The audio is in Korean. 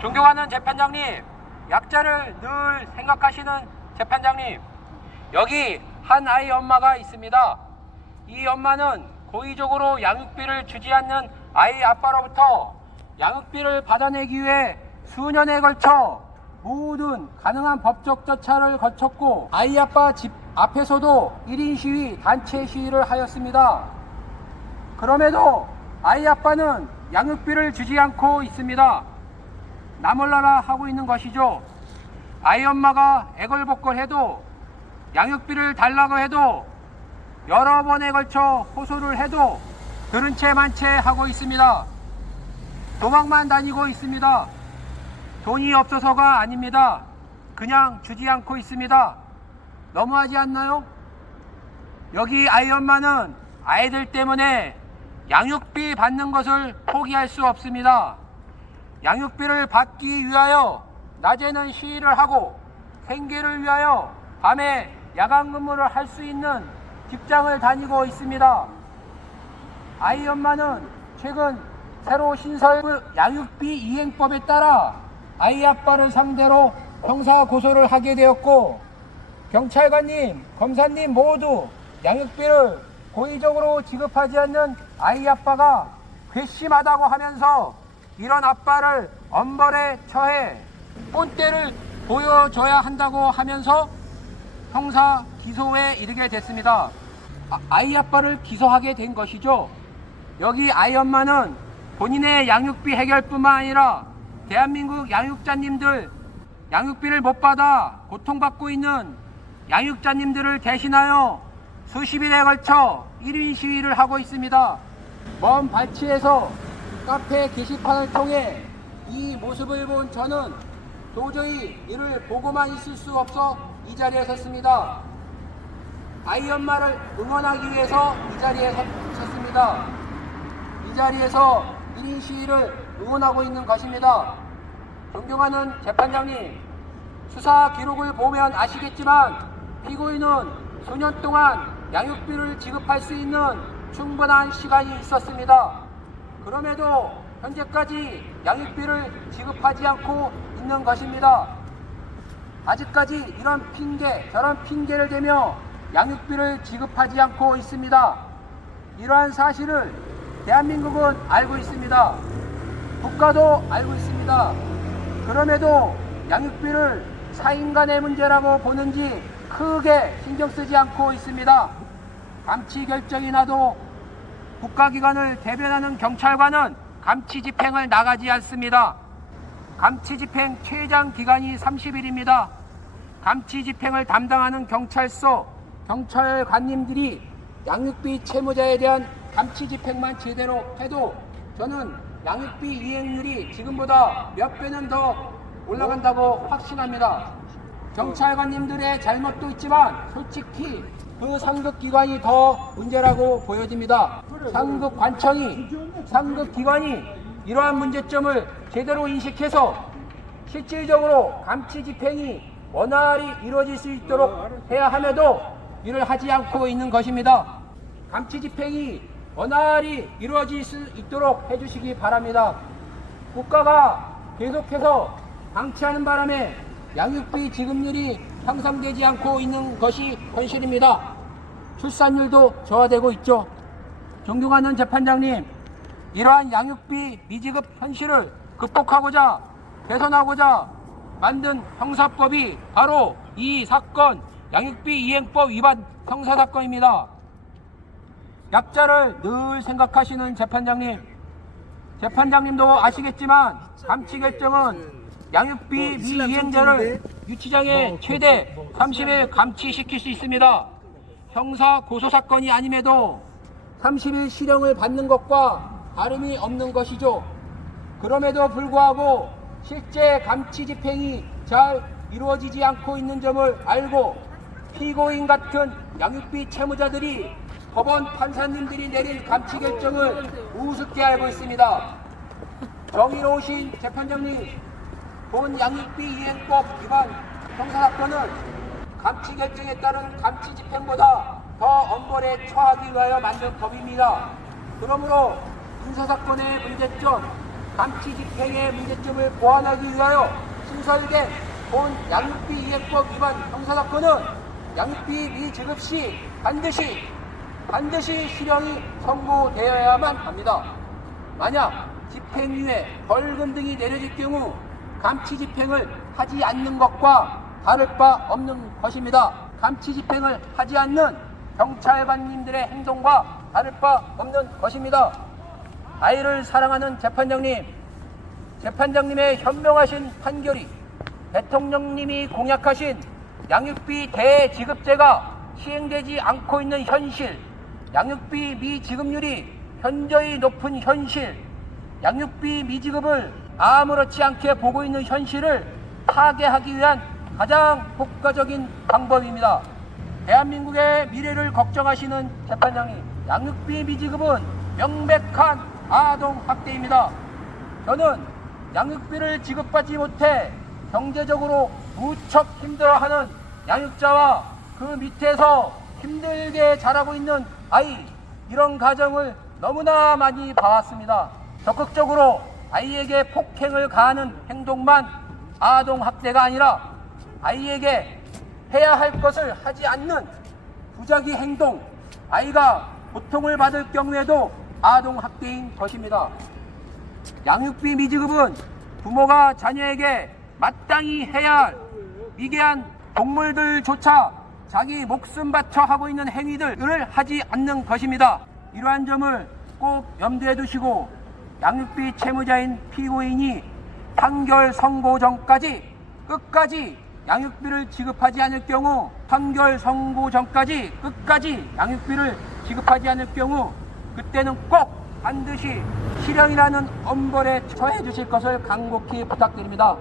존경하는 재판장님, 약자를 늘 생각하시는 재판장님, 여기 한 아이 엄마가 있습니다. 이 엄마는 고의적으로 양육비를 주지 않는 아이 아빠로부터 양육비를 받아내기 위해 수년에 걸쳐 모든 가능한 법적 절차를 거쳤고, 아이 아빠 집 앞에서도 1인 시위, 단체 시위를 하였습니다. 그럼에도 아이 아빠는 양육비를 주지 않고 있습니다. 나몰라라 하고 있는 것이죠. 아이 엄마가 애걸복걸해도, 양육비를 달라고 해도, 여러 번에 걸쳐 호소를 해도 들은 채 만 채 하고 있습니다. 도망만 다니고 있습니다. 돈이 없어서가 아닙니다. 그냥 주지 않고 있습니다. 너무하지 않나요? 여기 아이 엄마는 아이들 때문에 양육비 받는 것을 포기할 수 없습니다. 양육비를 받기 위하여 낮에는 시위를 하고, 생계를 위하여 밤에 야간 근무를 할 수 있는 직장을 다니고 있습니다. 아이 엄마는 최근 새로 신설 양육비 이행법에 따라 아이 아빠를 상대로 형사 고소를 하게 되었고, 경찰관님, 검사님 모두 양육비를 고의적으로 지급하지 않는 아이 아빠가 괘씸하다고 하면서 이런 아빠를 엄벌에 처해 본때를 보여줘야 한다고 하면서 형사 기소에 이르게 됐습니다. 아이 아빠를 기소하게 된 것이죠. 여기 아이 엄마는 본인의 양육비 해결뿐만 아니라 대한민국 양육자님들, 양육비를 못 받아 고통받고 있는 양육자님들을 대신하여 수십일에 걸쳐 1인 시위를 하고 있습니다. 먼 발치에서 카페 게시판을 통해 이 모습을 본 저는 도저히 이를 보고만 있을 수 없어 이 자리에 섰습니다. 아이 엄마를 응원하기 위해서 이 자리에 섰습니다. 이 자리에서 1인 시위를 응원하고 있는 것입니다. 존경하는 재판장님, 수사 기록을 보면 아시겠지만 피고인은 수년 동안 양육비를 지급할 수 있는 충분한 시간이 있었습니다. 그럼에도 현재까지 양육비를 지급하지 않고 있는 것입니다. 아직까지 이런 핑계, 저런 핑계를 대며 양육비를 지급하지 않고 있습니다. 이러한 사실을 대한민국은 알고 있습니다. 국가도 알고 있습니다. 그럼에도 양육비를 사인 간의 문제라고 보는지 크게 신경 쓰지 않고 있습니다. 감치 결정이 나도 국가기관을 대변하는 경찰관은 감치 집행을 나가지 않습니다. 감치 집행 최장 기간이 30일입니다. 감치 집행을 담당하는 경찰서 경찰관님들이 양육비 채무자에 대한 감치 집행만 제대로 해도 저는 양육비 이행률이 지금보다 몇 배는 더 올라간다고 확신합니다. 경찰관님들의 잘못도 있지만 솔직히 그 상급기관이 더 문제라고 보여집니다. 상급관청이, 상급기관이 이러한 문제점을 제대로 인식해서 실질적으로 감치 집행이 원활히 이루어질 수 있도록 해야 함에도 이를 하지 않고 있는 것입니다. 감치 집행이 원활히 이루어질 수 있도록 해주시기 바랍니다. 국가가 계속해서 방치하는 바람에 양육비 지급률이 향상되지 않고 있는 것이 현실입니다. 출산율도 저하되고 있죠. 존경하는 재판장님, 이러한 양육비 미지급 현실을 극복하고자 개선하고자 만든 형사법이 바로 이 사건 양육비 이행법 위반 형사사건입니다. 약자를 늘 생각하시는 재판장님, 재판장님도 아시겠지만 감치 결정은 양육비 미이행자를 유치장에 최대 30일 감치시킬 수 있습니다. 형사 고소사건이 아님에도 30일 실형을 받는 것과 다름이 없는 것이죠. 그럼에도 불구하고 실제 감치 집행이 잘 이루어지지 않고 있는 점을 알고 피고인 같은 양육비 채무자들이 법원 판사님들이 내린 감치 결정을 우습게 알고 있습니다. 정의로우신 재판장님, 본 양육비 이행법 위반 형사사건은 감치 결정에 따른 감치 집행보다 더 엄벌에 처하기 위하여 만든 법입니다. 그러므로 민사사건의 문제점, 감치 집행의 문제점을 보완하기 위하여 신설된 본 양육비 이행법 위반 형사사건은 양육비 미지급 시 반드시 실형이 선고되어야만 합니다. 만약 집행유예, 벌금 등이 내려질 경우 감치 집행을 하지 않는 것과 다를 바 없는 것입니다. 감치 집행을 하지 않는 경찰관님들의 행동과 다를 바 없는 것입니다. 아이를 사랑하는 재판장님의 현명하신 판결이 대통령님이 공약하신 양육비 대지급제가 시행되지 않고 있는 현실, 양육비 미지급률이 현저히 높은 현실, 양육비 미지급을 아무렇지 않게 보고 있는 현실을 타개하기 위한 가장 효과적인 방법입니다. 대한민국의 미래를 걱정하시는 재판장님, 양육비 미지급은 명백한 아동학대입니다. 저는 양육비를 지급받지 못해 경제적으로 무척 힘들어하는 양육자와 그 밑에서 힘들게 자라고 있는 아이, 이런 가정을 너무나 많이 봐왔습니다. 적극적으로 아이에게 폭행을 가하는 행동만 아동학대가 아니라 아이에게 해야 할 것을 하지 않는 부작위 행동, 아이가 고통을 받을 경우에도 아동학대인 것입니다. 양육비 미지급은 부모가 자녀에게 마땅히 해야 할 미개한 동물들조차 자기 목숨 바쳐 하고 있는 행위들을 하지 않는 것입니다. 이러한 점을 꼭 염두에 두시고 양육비 채무자인 피고인이 판결 선고 전까지 끝까지 양육비를 지급하지 않을 경우, 판결 선고 전까지 끝까지 양육비를 지급하지 않을 경우 그때는 꼭 반드시 실형이라는 엄벌에 처해 주실 것을 간곡히 부탁드립니다.